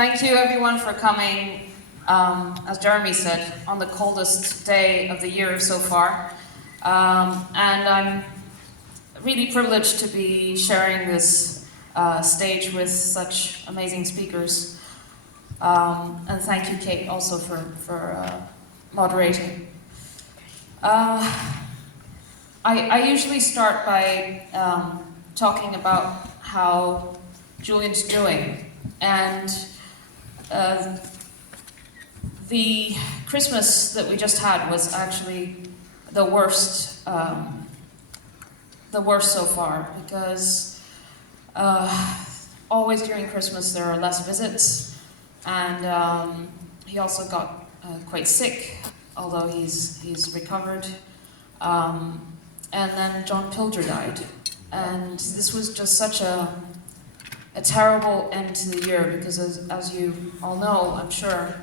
Thank you everyone for coming, as Jeremy said, on the coldest day of the year so far. And I'm really privileged to be sharing this stage with such amazing speakers. And thank you, Kate, also for moderating. I usually start by talking about how Julian's doing. And the Christmas that we just had was actually the worst so far, because always during Christmas there are less visits, and he also got quite sick, although he's recovered. And then John Pilger died, and this was just such a terrible end to the year, because as you all know, I'm sure,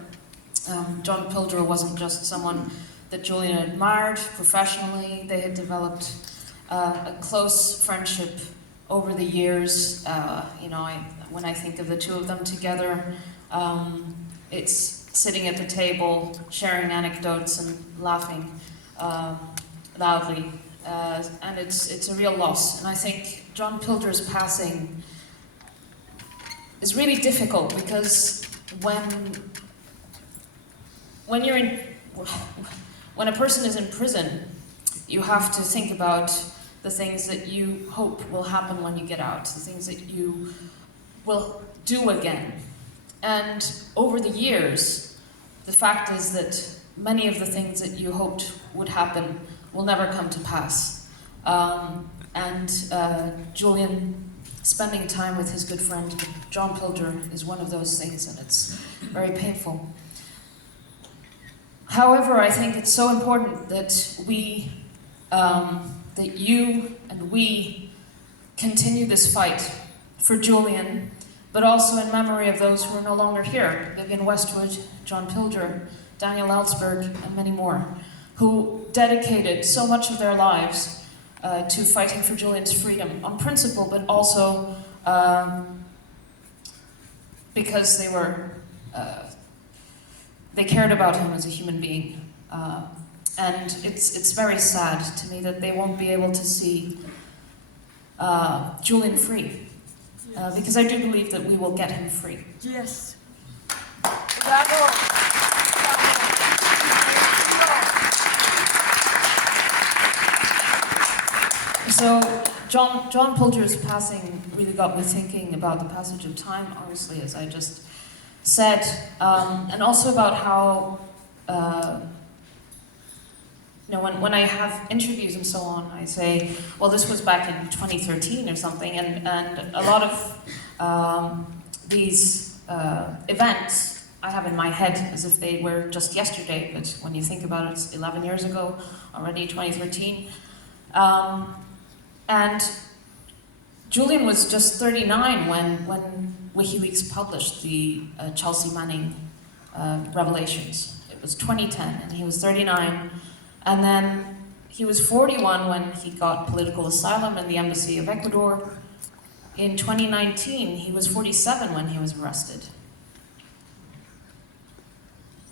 John Pilger wasn't just someone that Julian admired professionally. They had developed a close friendship over the years. When I think of the two of them together, it's sitting at the table, sharing anecdotes and laughing loudly, and it's a real loss. And I think John Pilger's passing is really difficult, because when a person is in prison, you have to think about the things that you hope will happen when you get out, the things that you will do again. And over the years, the fact is that many of the things that you hoped would happen will never come to pass. Julian spending time with his good friend John Pilger is one of those things, and it's very painful. However, I think it's so important that that you and we continue this fight for Julian, but also in memory of those who are no longer here: Vivienne Westwood, John Pilger, Daniel Ellsberg, and many more, who dedicated so much of their lives to fighting for Julian's freedom on principle, but also because they cared about him as a human being. And it's very sad to me that they won't be able to see Julian free, because I do believe that we will get him free. Yes. Bravo. So John Pilger's passing really got me thinking about the passage of time, obviously, as I just said, and also about how, when I have interviews and so on, I say, well, this was back in 2013 or something, and a lot of these events I have in my head as if they were just yesterday, but when you think about it, it's 11 years ago already, 2013. And Julian was just 39 when WikiLeaks published the Chelsea Manning revelations. It was 2010, and he was 39. And then he was 41 when he got political asylum in the Embassy of Ecuador. In 2019, he was 47 when he was arrested.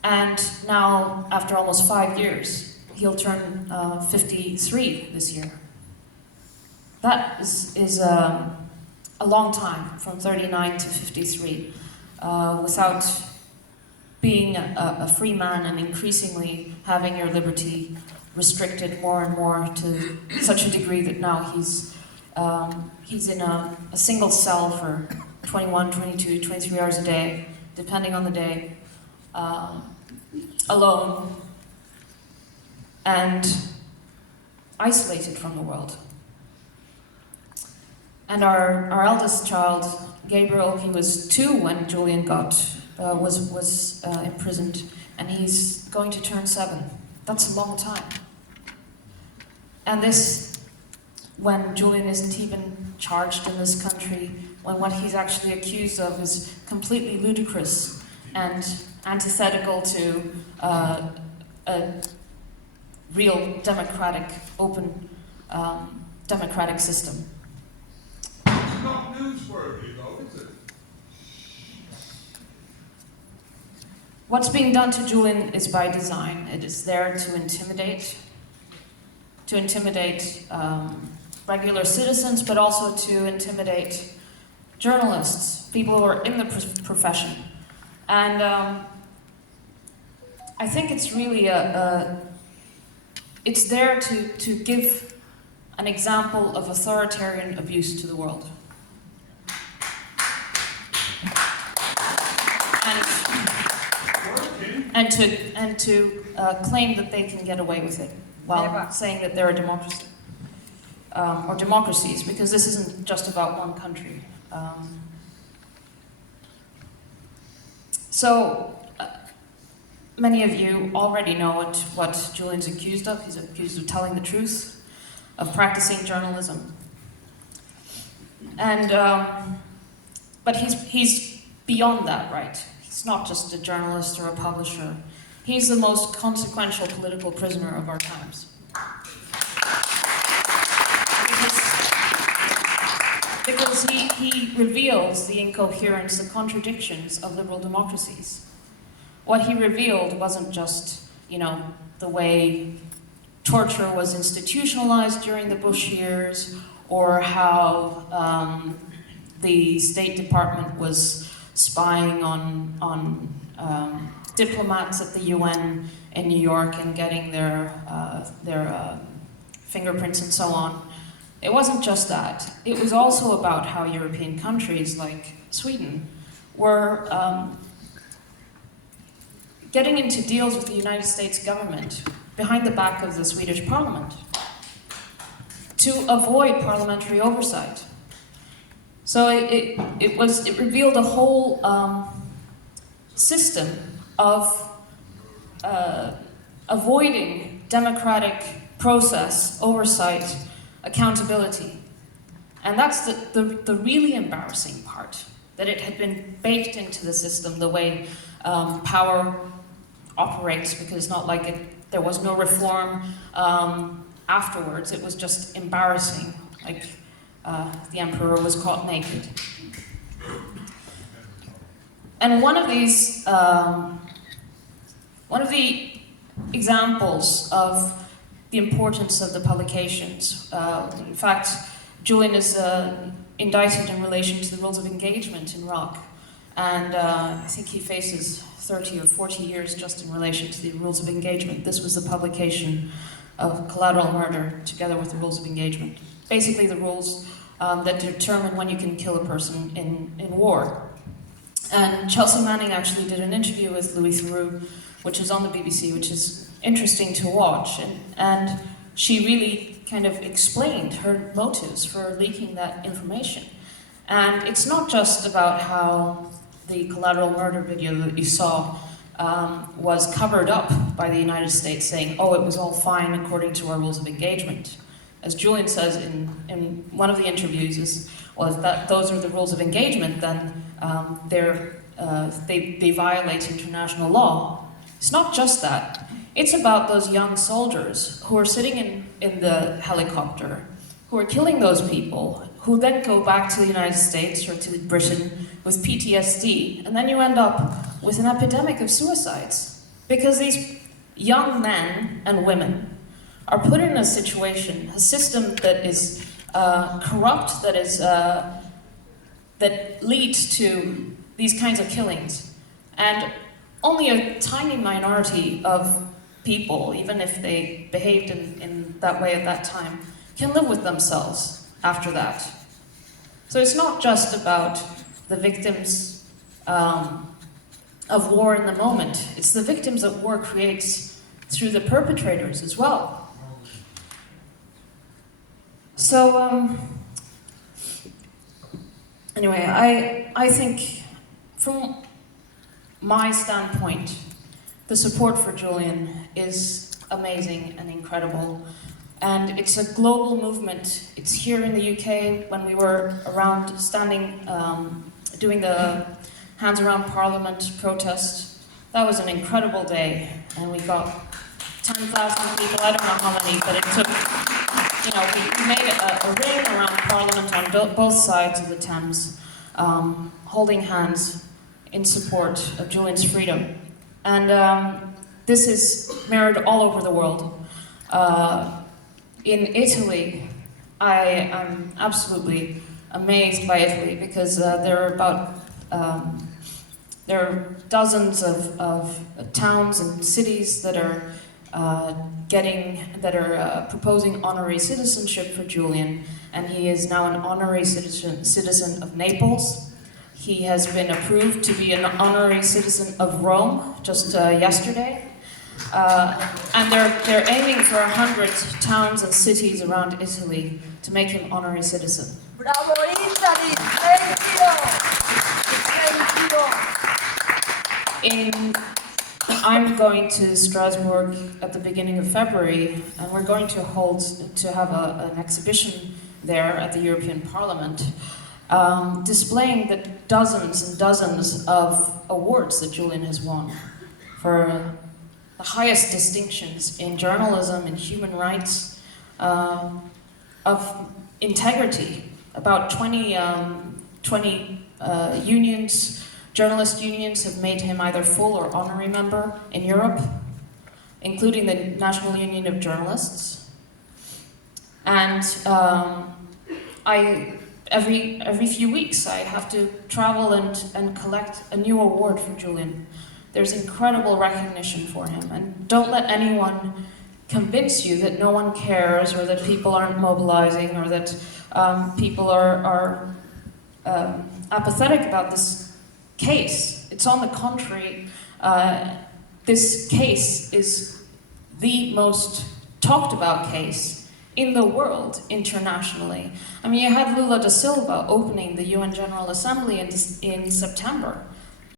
And now, after almost 5 years, he'll turn 53 this year. That is a long time, from 39 to 53, without being a free man, and increasingly having your liberty restricted more and more to such a degree that now he's in a single cell for 21, 22, 23 hours a day, depending on the day, alone, and isolated from the world. And our eldest child, Gabriel, he was 2 when Julian was imprisoned, and he's going to turn 7. That's a long time. And this, when Julian isn't even charged in this country, when what he's actually accused of is completely ludicrous and antithetical to a real democratic, open democratic system. It's not newsworthy, though, is it? What's being done to Julian is by design. It is there to intimidate regular citizens, but also to intimidate journalists, people who are in the profession. And I think it's really it's there to give an example of authoritarian abuse to the world. And to claim that they can get away with it while saying that they're a democracy. Or democracies, because this isn't just about one country. Many of you already know what Julian's accused of. He's accused of telling the truth, of practicing journalism. And, but he's beyond that, right? He's not just a journalist or a publisher. He's the most consequential political prisoner of our times. Because he reveals the incoherence, the contradictions of liberal democracies. What he revealed wasn't just, the way torture was institutionalized during the Bush years, or how the State Department was spying on diplomats at the UN in New York and getting their fingerprints and so on. It wasn't just that. It was also about how European countries like Sweden were getting into deals with the United States government behind the back of the Swedish parliament to avoid parliamentary oversight. So it revealed a whole system of avoiding democratic process, oversight, accountability. And that's the really embarrassing part, that it had been baked into the system, the way power operates, because it's not like there was no reform afterwards. It was just embarrassing, like the emperor was caught naked. And one of the examples of the importance of the publications, in fact, Julian is indicted in relation to the rules of engagement in Iraq, and I think he faces 30 or 40 years just in relation to the rules of engagement. This was the publication of Collateral Murder together with the rules of engagement. Basically the rules that determine when you can kill a person in war. And Chelsea Manning actually did an interview with Louis Theroux, which is on the BBC, which is interesting to watch. And she really kind of explained her motives for leaking that information. And it's not just about how the Collateral Murder video that you saw was covered up by the United States, saying, oh, it was all fine according to our rules of engagement. As Julian says in one of the interviews, if that those are the rules of engagement, then they violate international law. It's not just that. It's about those young soldiers who are sitting in the helicopter, who are killing those people, who then go back to the United States or to Britain with PTSD, and then you end up with an epidemic of suicides. Because these young men and women are put in a situation, a system that is corrupt, that leads to these kinds of killings. And only a tiny minority of people, even if they behaved in that way at that time, can live with themselves after that. So it's not just about the victims of war in the moment, it's the victims that war creates through the perpetrators as well. So, anyway, I think from my standpoint, the support for Julian is amazing and incredible. And it's a global movement. It's here in the UK when we were around standing, doing the Hands Around Parliament protest. That was an incredible day. And we got 10,000 people, I don't know how many, but it took, we made a ring around Parliament on both sides of the Thames, holding hands in support of Julian's freedom. And this is mirrored all over the world. In Italy, I'm absolutely amazed by Italy because there are dozens of towns and cities that are proposing honorary citizenship for Julian, and he is now an honorary citizen of Naples. He has been approved to be an honorary citizen of Rome just yesterday. And they're aiming for 100 towns and cities around Italy to make him honorary citizen. Bravo, Italy! Thank you! Thank you! I'm going to Strasbourg at the beginning of February, and we're going to have an exhibition there at the European Parliament, displaying the dozens and dozens of awards that Julian has won for the highest distinctions in journalism, in human rights, of integrity. About 20 unions, journalist unions, have made him either full or honorary member in Europe, including the National Union of Journalists. And every few weeks I have to travel and collect a new award for Julian. There's incredible recognition for him, and don't let anyone convince you that no one cares, or that people aren't mobilizing, or that people are apathetic about this case. It's on the contrary. This case is the most talked about case in the world internationally. I mean, you had Lula da Silva opening the UN General Assembly in September.